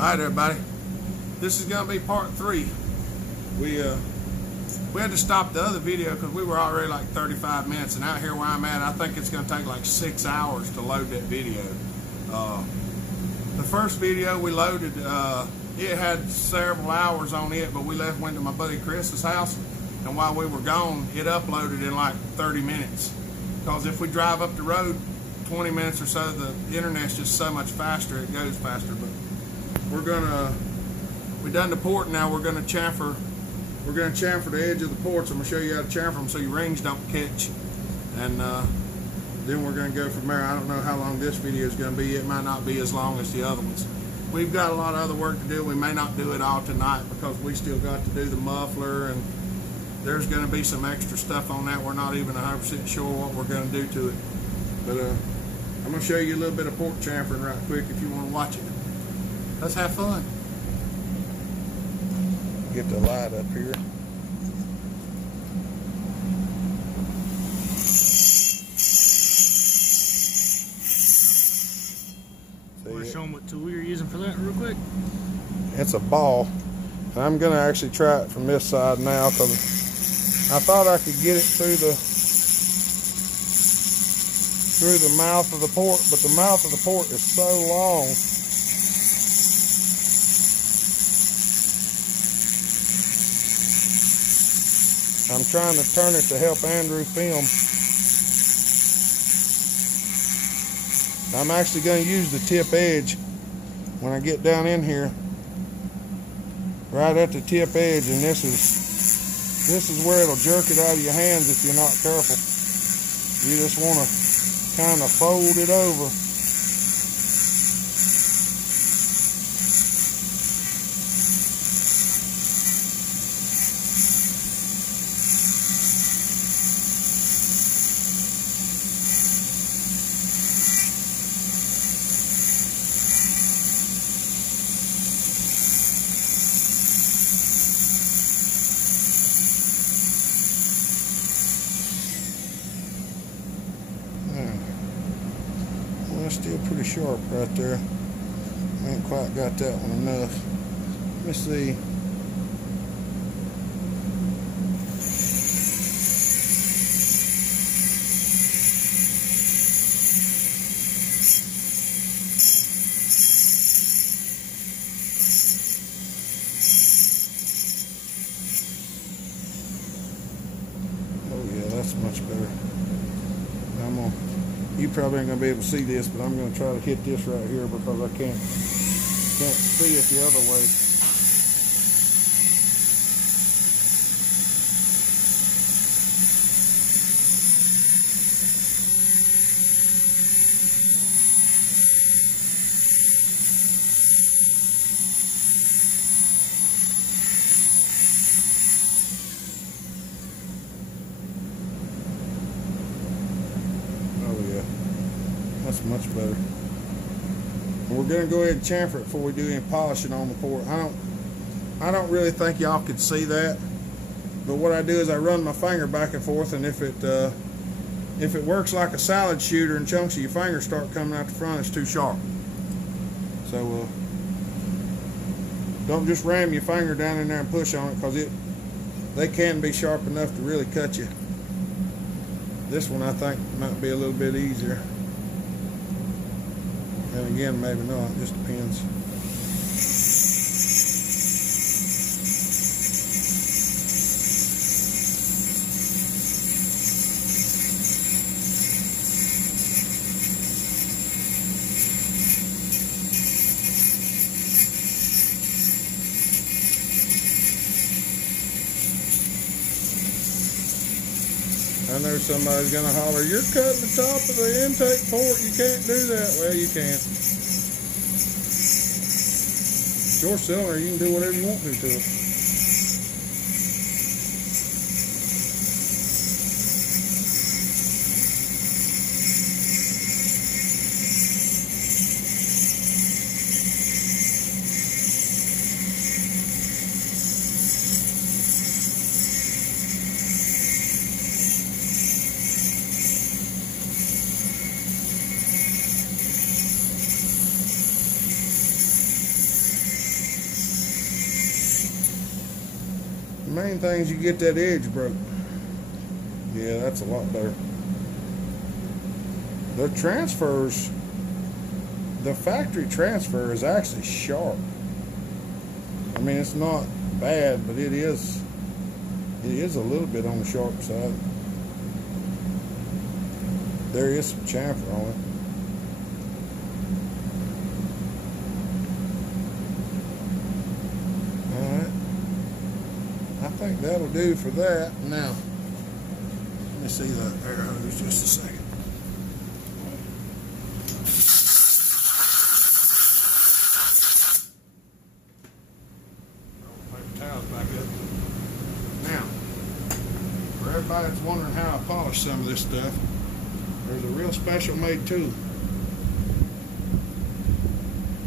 Alright everybody, this is going to be part 3. We had to stop the other video because we were already like 35 minutes, and out here where I'm at, I think it's going to take like 6 hours to load that video. The first video we loaded, it had several hours on it, but we went to my buddy Chris's house, and while we were gone, it uploaded in like 30 minutes. Because if we drive up the road 20 minutes or so, the internet's just so much faster, it goes faster. But we done the port now. We're gonna chamfer the edge of the ports. I'm gonna show you how to chamfer them so your rings don't catch, and then we're gonna go from there. I don't know how long this video is gonna be. It might not be as long as the other ones. We've got a lot of other work to do. We may not do it all tonight because we still got to do the muffler, and there's gonna be some extra stuff on that. We're not even 100% sure what we're gonna do to it, but I'm gonna show you a little bit of port chamfering right quick if you want to watch it. Let's have fun. Get the light up here. Want to show them what tool you're using for that real quick? It's a ball. I'm going to actually try it from this side now because I thought I could get it through the mouth of the port, but the mouth of the port is so long. I'm trying to turn it to help Andrew film. I'm actually going to use the tip edge when I get down in here, right at the tip edge, and this is where it'll jerk it out of your hands if you're not careful. You just want to kind of fold it over. Still pretty sharp right there. I ain't quite got that one enough. Let me see. Oh yeah, that's much better. You probably ain't gonna be able to see this, but I'm gonna try to hit this right here because I can't see it the other way. That's much better. And we're going to go ahead and chamfer it before we do any polishing on the port. I don't really think y'all could see that, but what I do is I run my finger back and forth, and if it works like a salad shooter and chunks of your fingers start coming out the front, it's too sharp. So don't just ram your finger down in there and push on it, because they can be sharp enough to really cut you. This one I think might be a little bit easier. And again, maybe not, it just depends. I know somebody's gonna holler, "You're cutting the top of the intake port, you can't do that." Well, you can. It's your cylinder, you can do whatever you want to it. The main thing is you get that edge broke. Yeah, that's a lot better. The transfers, the factory transfer is actually sharp. I mean, it's not bad, but it is a little bit on the sharp side. There is some chamfer on it. Alright. I think that'll do for that. Now, let me see the air hose just a second. Everybody that's wondering how I polish some of this stuff, there's a real special made tool.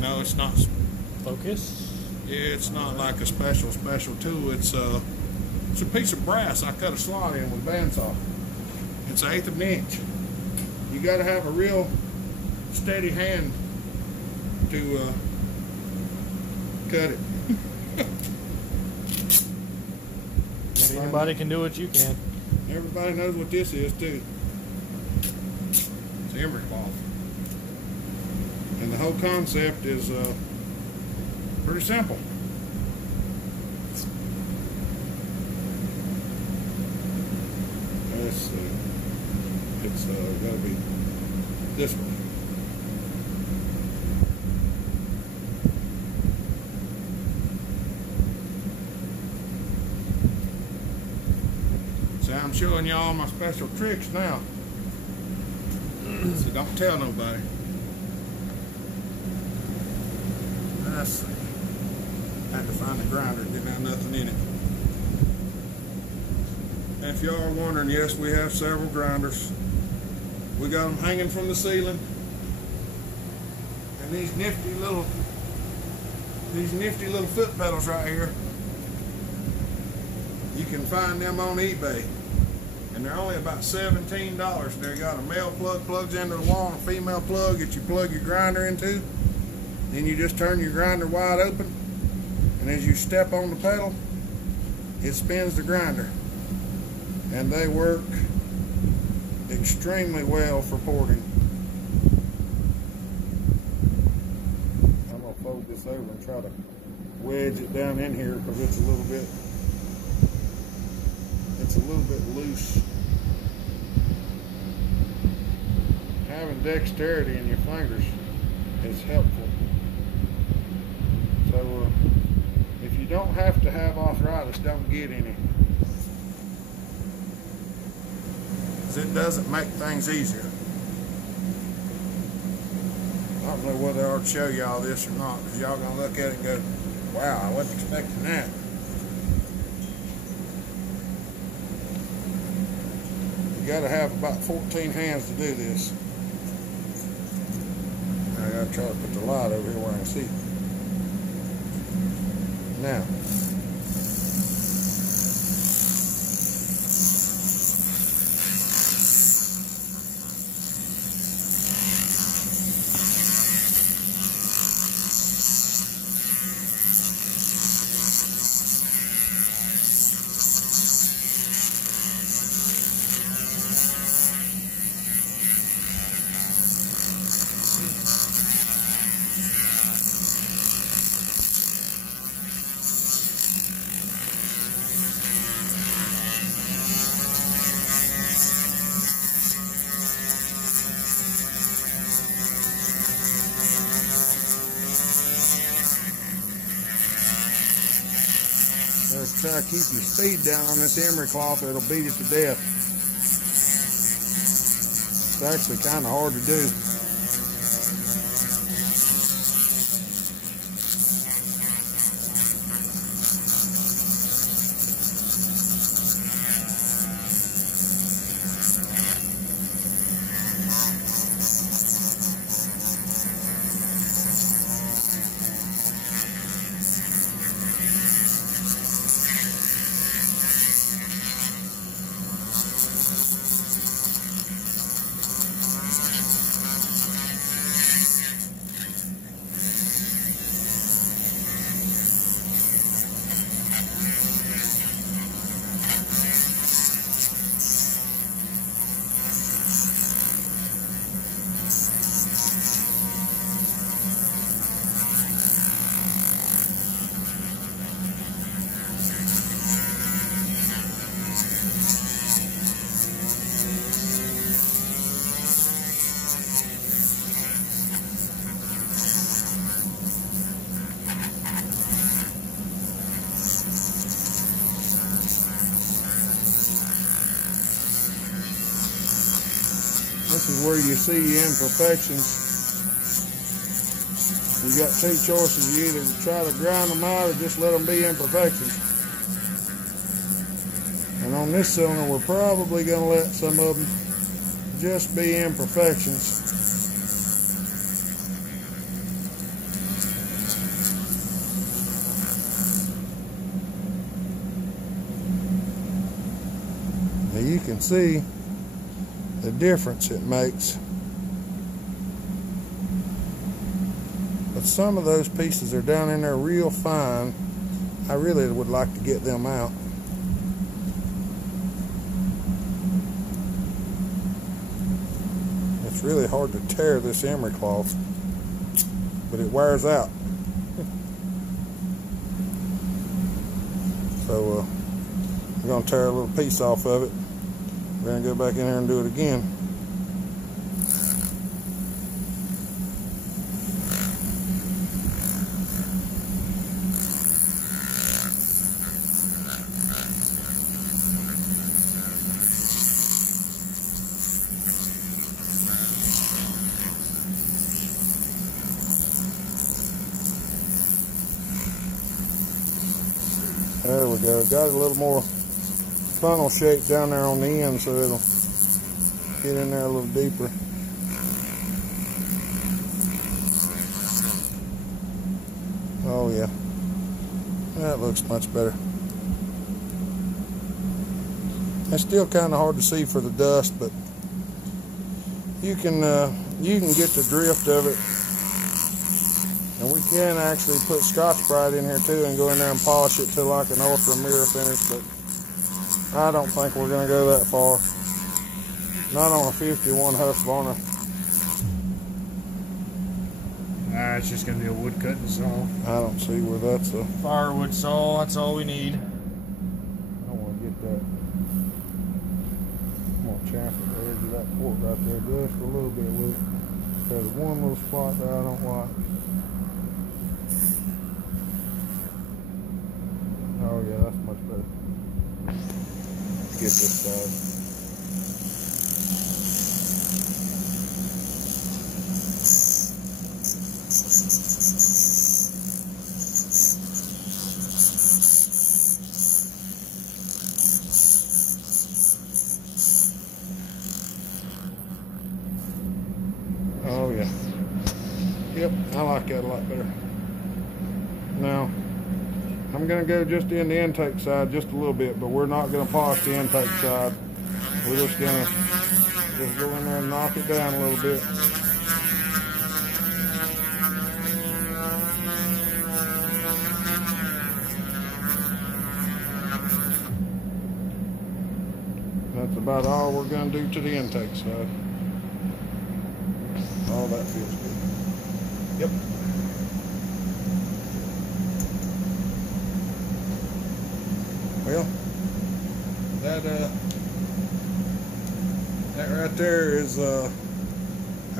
No, it's not. Focus? Yeah, it's not like a special tool. It's a piece of brass I cut a slot in with bandsaw. It's 1/8 of an inch. You got to have a real steady hand to cut it. Anybody can do what you can. Everybody knows what this is too. It's emery cloth. And the whole concept is pretty simple. Let's see. It's gotta be this one. I'm showing y'all my special tricks now. So don't tell nobody. Let's see. I had to find the grinder, didn't have nothing in it. And if y'all are wondering, yes, we have several grinders. We got them hanging from the ceiling. And these nifty little foot pedals right here. You can find them on eBay. And they're only about $17. They got a male plug, plugs into the wall, and a female plug that you plug your grinder into. Then you just turn your grinder wide open, and as you step on the pedal, it spins the grinder. And they work extremely well for porting. I'm gonna fold this over and try to wedge it down in here because it's a little bit loose. Having dexterity in your fingers is helpful. So if you don't have to have arthritis, don't get any. Because it doesn't make things easier. I don't know whether I ought to show y'all this or not, because y'all gonna look at it and go, wow, I wasn't expecting that. You gotta have about 14 hands to do this. I gotta try to put the light over here where I can see. Now, let's try to keep your speed down on this emery cloth or it'll beat it to death. It's actually kind of hard to do. this is where you see imperfections. You got two choices. You either try to grind them out or just let them be imperfections. And on this cylinder, we're probably going to let some of them just be imperfections. Now you can see the difference it makes. But some of those pieces are down in there real fine. I really would like to get them out. It's really hard to tear this emery cloth, but it wears out. So we're going to tear a little piece off of it. We're going to go back in here and do it again. There we go. Got a little more funnel shape down there on the end, so it'll get in there a little deeper. Oh yeah, that looks much better. It's still kind of hard to see for the dust, but you can get the drift of it. And we can actually put Scotch-Brite in here too and go in there and polish it to like an ultra mirror finish, but I don't think we're going to go that far. Not on a 51 Husqvarna. Nah, it's just going to be a wood cutting saw. I don't see where that's a firewood saw, that's all we need. I want to get that. I'm going to chamfer the edge of that port right there just a little bit with it. There's one little spot that I don't like. Oh yeah, that's much better. Get this side. Oh yeah. Yep, I like that a lot better. Now, I'm going to go just in the intake side just a little bit, but we're not going to polish the intake side. We're just going to go in there and knock it down a little bit. That's about all we're going to do to the intake side. Oh, that feels good. Yep. Well, that right there is a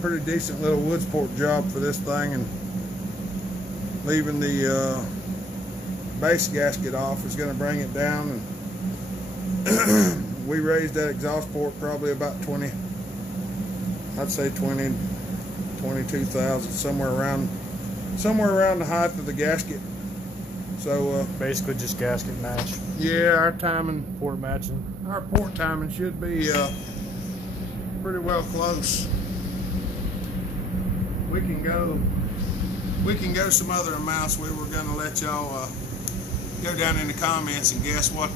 pretty decent little wood sport job for this thing, and leaving the base gasket off is going to bring it down. And we raised that exhaust port probably about 20, I'd say 20, 22 thousandths, somewhere around the height of the gasket. So basically just gasket match. Yeah, our timing, port matching. Our port timing should be pretty well close. We can go some other amounts. We were going to let y'all go down in the comments and guess what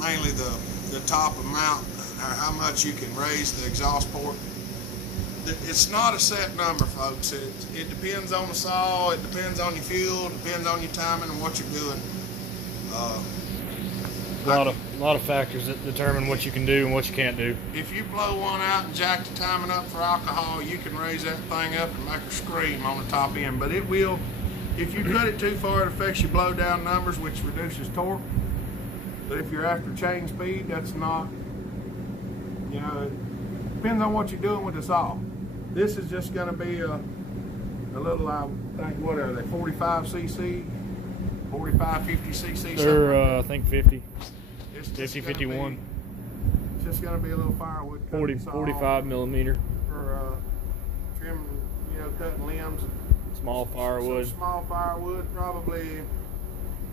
mainly the top amount, or how much you can raise the exhaust port. It's not a set number, folks. It depends on the saw, it depends on your fuel, it depends on your timing and what you're doing. A lot of factors that determine what you can do and what you can't do. If you blow one out and jack the timing up for alcohol, you can raise that thing up and make her scream on the top end. But it will, if you cut it too far, it affects your blow down numbers, which reduces torque. But if you're after chain speed, that's not, you know, it depends on what you're doing with the saw. This is just going to be a little, I think, what are they, 45 cc, 45, 50 cc? They're, I think 50. It's 50, 51. It's just going to be a little firewood. 45 millimeter. For trimming, cutting limbs. Small firewood. Some small firewood, probably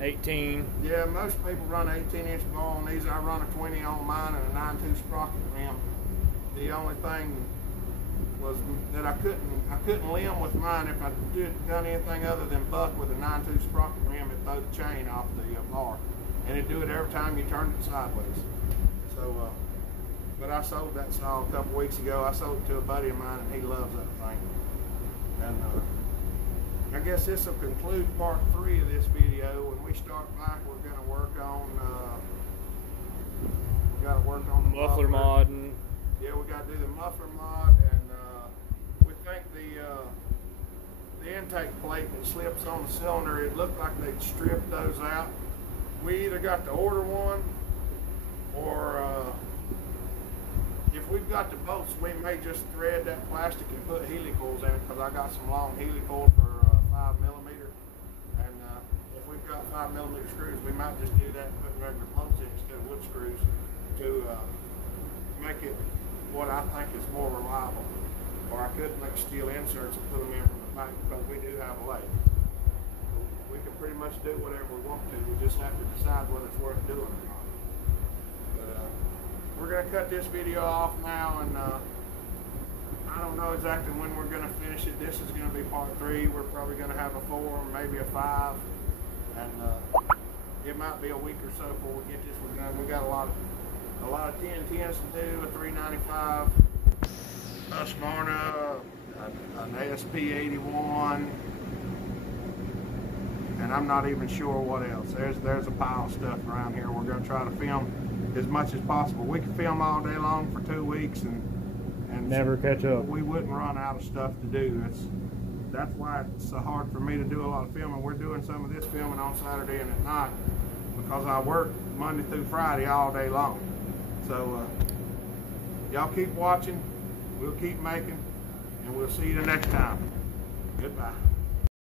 18. Yeah, most people run an 18-inch ball on these. I run a 20 on mine and a 9.2 sprocket rim. The only thing was that I couldn't limb with mine if I done anything other than buck with a 9.2 sprocket rim. It throw the chain off the bar, and it do it every time you turn it sideways. So, but I sold that saw a couple weeks ago. I sold it to a buddy of mine, and he loves that thing. And I guess this will conclude part 3 of this video. When we start back, we're going to work on the muffler modding. Yeah, we got to do the muffler mod, and we think the intake plate that slips on the cylinder, it looked like they'd stripped those out. We either got to order one, or if we've got the bolts, we may just thread that plastic and put helicals in it, because I got some long helicals for 5 millimeter, and if we've got 5 millimeter screws, we might just do that and put regular bolts in instead of wood screws to make it what I think is more reliable. Or I could make steel inserts and put them in from the back, because we do have a lathe. We can pretty much do whatever we want to. We just have to decide whether it's worth doing or not. But we're going to cut this video off now, and I don't know exactly when we're going to finish it. This is going to be part 3. We're probably going to have a 4, maybe a 5, and it might be a week or so before we get this one done. We got a lot of 1010s to do, a 395, Husqvarna, an ASP81, and I'm not even sure what else. There's a pile of stuff around here. We're going to try to film as much as possible. We can film all day long for 2 weeks and never catch up. We wouldn't run out of stuff to do. That's why it's so hard for me to do a lot of filming. We're doing some of this filming on Saturday and at night, because I work Monday through Friday all day long. So y'all keep watching, we'll keep making, and we'll see you the next time. Goodbye.